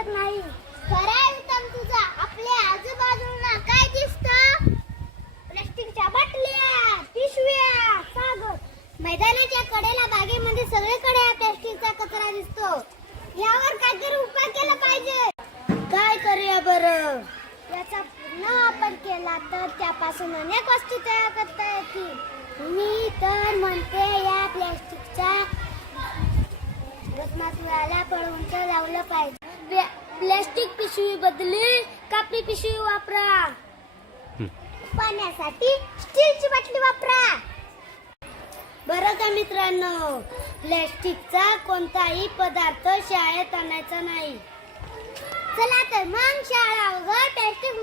वाटत नाही. खरं आहे उत्तम तुझा. आपल्या आजूबाजूला काय दिसतं? प्लास्टिकच्या बाटल्या, पिशव्या, कागद. मैदानाच्या कडेला बागेमध्ये सगळीकडे हा प्लास्टिकचा कचरा दिसतो. यावर काहीतरी उपाय केला पाहिजे. काय करूया बरं? याचा पुन्हा वापर केला तर त्यापासून अनेक वस्तू तयार करता येतील. मी तर म्हणते या प्लास्टिकचा रत्नाला पळवून लावलं पाहिजे. प्लास्टिक पिशवी बदली कापडी पिशवी वापरा. पाण्यासाठी स्टीलची बाटली वापरा. बरं का मित्रांनो, प्लास्टिकचा कोणताही पदार्थ शाळेत आणायचा नाही. चला तर मग शाळा वगैरे प्लास्टिक